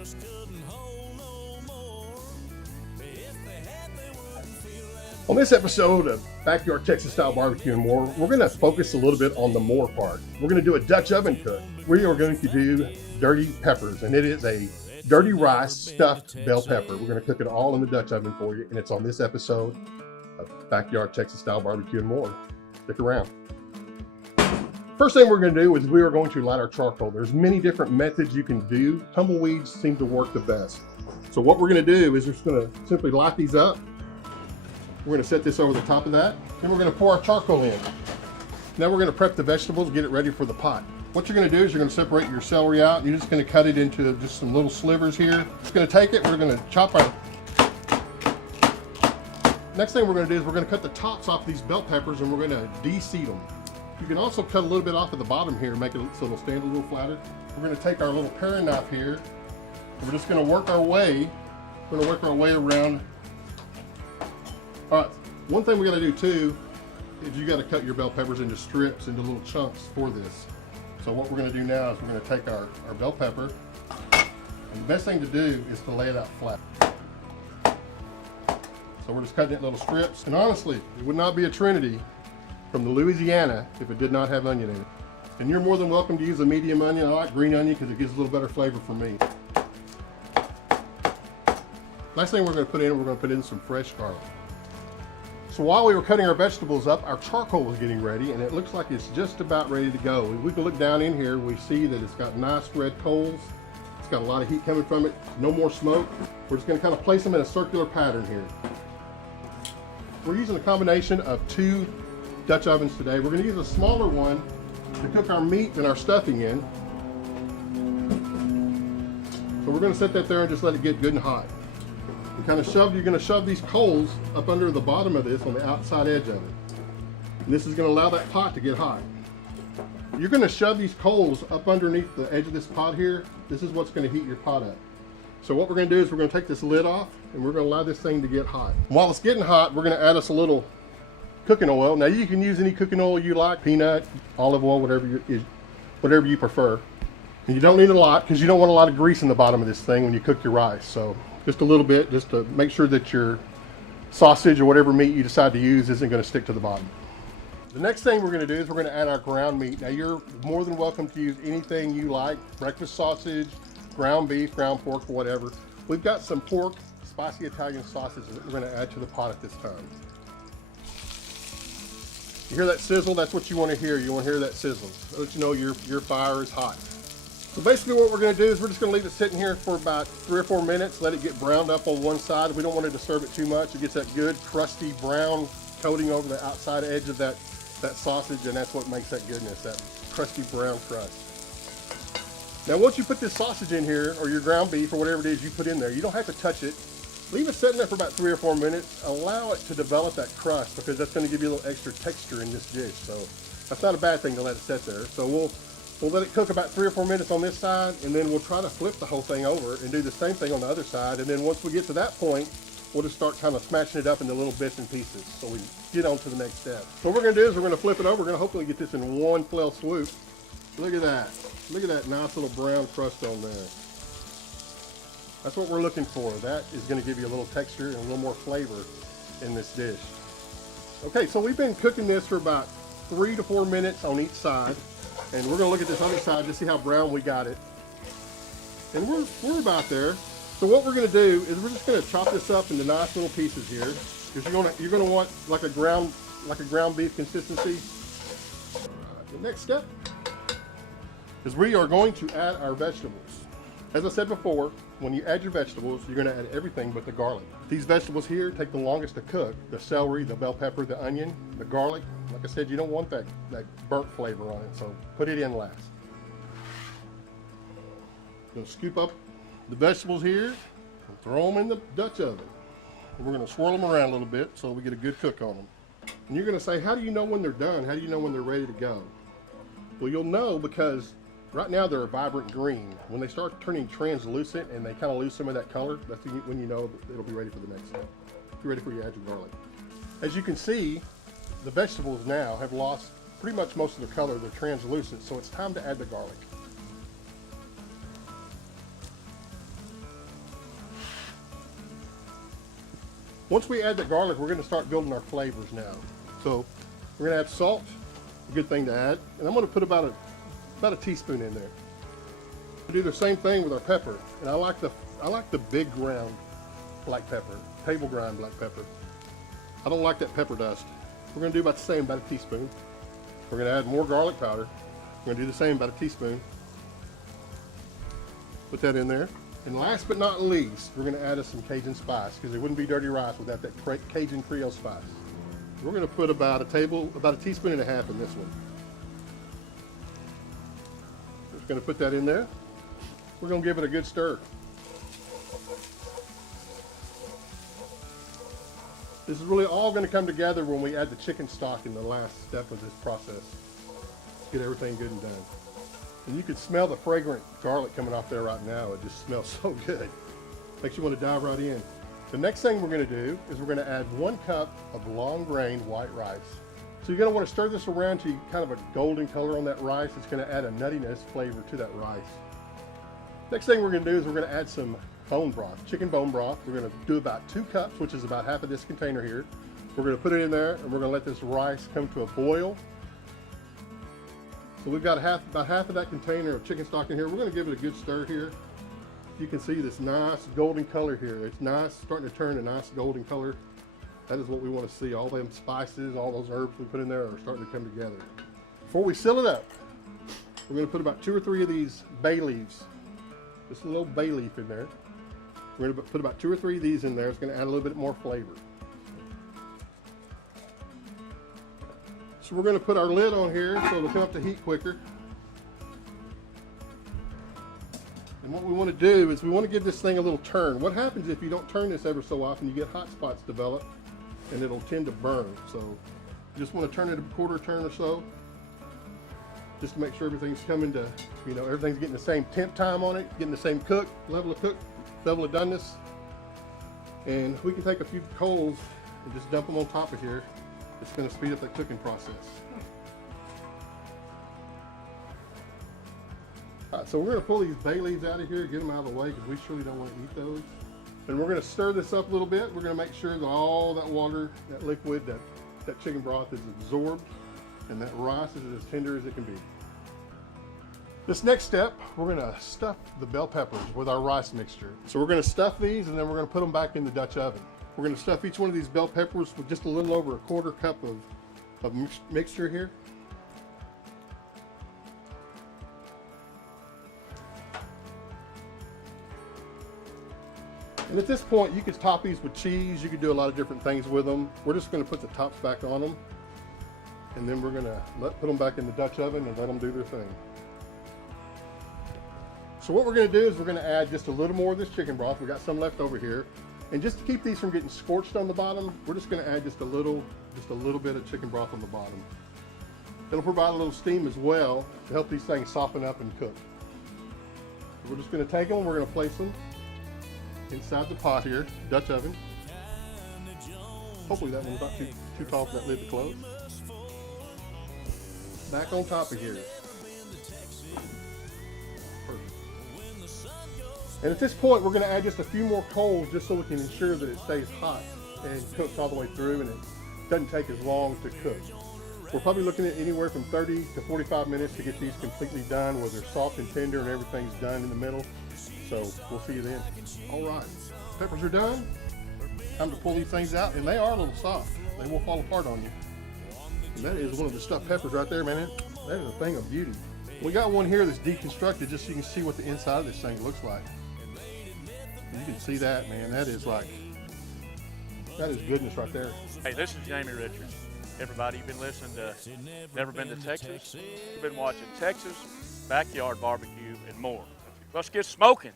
just couldn't hold no more. If they had, they wouldn't feel that. On this episode of Backyard Texas Style Barbecue and More, we're going to focus a little bit on the more part. We're going to do a Dutch oven cook. We are going to do dirty peppers, and it is a dirty rice stuffed bell pepper. We're going to cook it all in the Dutch oven for you, and it's on this episode of Backyard Texas Style Barbecue and More. Stick around. First thing we're going to do is we are going to light our charcoal. There's many different methods you can do. Tumbleweeds seem to work the best. So what we're going to do is we're just going to simply light these up. We're going to set this over the top of that. Then we're going to pour our charcoal in. Now we're going to prep the vegetables, get it ready for the pot. What you're going to do is you're going to separate your celery out. You're just going to cut it into just some little slivers here. Just going to take it, we're going to chop our... Next thing we're going to do is we're going to cut the tops off these bell peppers and we're going to de-seed them. You can also cut a little bit off of the bottom here, make it so it'll stand a little flatter. We're going to take our little paring knife here. And we're just going to work our way. We're going to work our way around. All right, one thing we got to do too is you got to cut your bell peppers into strips, into little chunks for this. So what we're going to do now is we're going to take our bell pepper, and the best thing to do is to lay it out flat. So we're just cutting it in little strips, and honestly, it would not be a Trinity from the Louisiana if it did not have onion in it. And you're more than welcome to use a medium onion. I like green onion because it gives a little better flavor for me. Last thing we're going to put in some fresh garlic. So while we were cutting our vegetables up, our charcoal was getting ready, and it looks like it's just about ready to go. We can look down in here, we see that it's got nice red coals. It's got a lot of heat coming from it, no more smoke. We're just going to kind of place them in a circular pattern here. We're using a combination of two Dutch ovens today. We're going to use a smaller one to cook our meat and our stuffing in. So we're going to set that there and just let it get good and hot. You're going to shove these coals up under the bottom of this on the outside edge of it. And this is going to allow that pot to get hot. You're going to shove these coals up underneath the edge of this pot here. This is what's going to heat your pot up. So what we're going to do is we're going to take this lid off and we're going to allow this thing to get hot. While it's getting hot, we're going to add us a little cooking oil. Now you can use any cooking oil you like, peanut, olive oil, whatever you prefer. And you don't need a lot because you don't want a lot of grease in the bottom of this thing when you cook your rice. So just a little bit, just to make sure that your sausage or whatever meat you decide to use isn't going to stick to the bottom. The next thing we're going to do is we're going to add our ground meat. Now you're more than welcome to use anything you like, breakfast sausage, ground beef, ground pork, whatever. We've got some pork, spicy Italian sausage that we're going to add to the pot at this time. You hear that sizzle? That's what you want to hear. You want to hear that sizzle. Let you know your fire is hot. So basically what we're going to do is we're just going to leave it sitting here for about 3 or 4 minutes, let it get browned up on one side. We don't want to disturb it too much. It gets that good crusty brown coating over the outside edge of that sausage, and that's what makes that goodness, that crusty brown crust. Now once you put this sausage in here, or your ground beef, or whatever it is you put in there, you don't have to touch it. Leave it sitting there for about 3 or 4 minutes. Allow it to develop that crust because that's going to give you a little extra texture in this dish. So that's not a bad thing to let it sit there. So we'll let it cook about 3 or 4 minutes on this side, and then we'll try to flip the whole thing over and do the same thing on the other side. And then once we get to that point, we'll just start kind of smashing it up into little bits and pieces so we get on to the next step. So what we're going to do is we're going to flip it over. We're going to hopefully get this in one fell swoop. Look at that. Look at that nice little brown crust on there. That's what we're looking for. That is going to give you a little texture and a little more flavor in this dish. Okay, so we've been cooking this for about 3 to 4 minutes on each side. And we're going to look at this other side to see how brown we got it. And we're about there. So what we're going to do is we're just going to chop this up into nice little pieces here. Because you're going to want like a ground beef consistency. The next step is we are going to add our vegetables. As I said before, when you add your vegetables, you're going to add everything but the garlic. These vegetables here take the longest to cook. The celery, the bell pepper, the onion, the garlic. Like I said, you don't want that burnt flavor on it, so put it in last. Going to scoop up the vegetables here and throw them in the Dutch oven. And we're going to swirl them around a little bit so we get a good cook on them. And you're going to say, how do you know when they're done? How do you know when they're ready to go? Well, you'll know because right now they're a vibrant green. When they start turning translucent and they kind of lose some of that color, that's when you know that it'll be ready for the next step. Be ready for you to add your garlic. As you can see, the vegetables now have lost pretty much most of their color. They're translucent, so it's time to add the garlic. Once we add the garlic, we're gonna start building our flavors now. So we're gonna add salt, a good thing to add, and I'm gonna put about a teaspoon in there. We'll do the same thing with our pepper, and I like the big ground black pepper, table ground black pepper. I don't like that pepper dust. We're gonna do about the same, about a teaspoon. We're gonna add more garlic powder. We're gonna do the same, about a teaspoon. Put that in there. And last but not least, we're gonna add us some Cajun spice, because it wouldn't be dirty rice without that Cajun Creole spice. We're gonna put about a teaspoon and a half in this one. Just gonna put that in there. We're gonna give it a good stir. This is really all gonna come together when we add the chicken stock in the last step of this process. Get everything good and done. And you can smell the fragrant garlic coming off there right now. It just smells so good. Makes you want to dive right in. The next thing we're going to do is we're going to add 1 cup of long grain white rice. So you're going to want to stir this around to kind of a golden color on that rice. It's going to add a nuttiness flavor to that rice. Next thing we're going to do is we're going to add some bone broth, chicken bone broth. We're going to do about 2 cups, which is about half of this container here. We're going to put it in there and we're going to let this rice come to a boil. So we've got about half of that container of chicken stock in here. We're going to give it a good stir here. You can see this nice golden color here. It's nice, starting to turn a nice golden color. That is what we want to see. All them spices, all those herbs we put in there are starting to come together. Before we seal it up, we're going to put about 2 or 3 of these bay leaves. Just a little bay leaf in there. We're going to put about 2 or 3 of these in there. It's going to add a little bit more flavor. So we're going to put our lid on here so it'll come up to heat quicker. And what we want to do is we want to give this thing a little turn. What happens if you don't turn this ever so often? You get hot spots develop and it'll tend to burn. So you just want to turn it a quarter turn or so, just to make sure everything's coming to, everything's getting the same temp time on it, getting the same level of doneness. And we can take a few coals and just dump them on top of here. It's going to speed up the cooking process. All right, so we're going to pull these bay leaves out of here, get them out of the way because we surely don't want to eat those. And we're going to stir this up a little bit. We're going to make sure that all that water, that liquid, that chicken broth is absorbed and that rice is as tender as it can be. This next step, we're going to stuff the bell peppers with our rice mixture. So we're going to stuff these and then we're going to put them back in the Dutch oven. We're going to stuff each one of these bell peppers with just a little over a quarter cup of mixture here. And at this point, you could top these with cheese. You could do a lot of different things with them. We're just going to put the tops back on them. And then we're going to put them back in the Dutch oven and let them do their thing. So what we're going to do is we're going to add just a little more of this chicken broth. We got some left over here. And just to keep these from getting scorched on the bottom, we're just going to add just a little bit of chicken broth on the bottom. It'll provide a little steam as well to help these things soften up and cook. We're just going to take them and we're going to place them inside the pot here, Dutch oven. Hopefully that one's not too tall for that lid to close. Back on top of here. Perfect. And at this point, we're going to add just a few more coals just so we can ensure that it stays hot and cooks all the way through and it doesn't take as long to cook. We're probably looking at anywhere from 30 to 45 minutes to get these completely done where they're soft and tender and everything's done in the middle. So we'll see you then. All right, peppers are done. Time to pull these things out, and they are a little soft. They will fall apart on you. And that is one of the stuffed peppers right there, man. That is a thing of beauty. We got one here that's deconstructed just so you can see what the inside of this thing looks like. You can see that, man. That is goodness right there. Hey, this is Jamie Richards. Everybody, you've been listening to Never Been to Texas. You've been watching Texas Backyard Barbecue and more. Let's get smoking.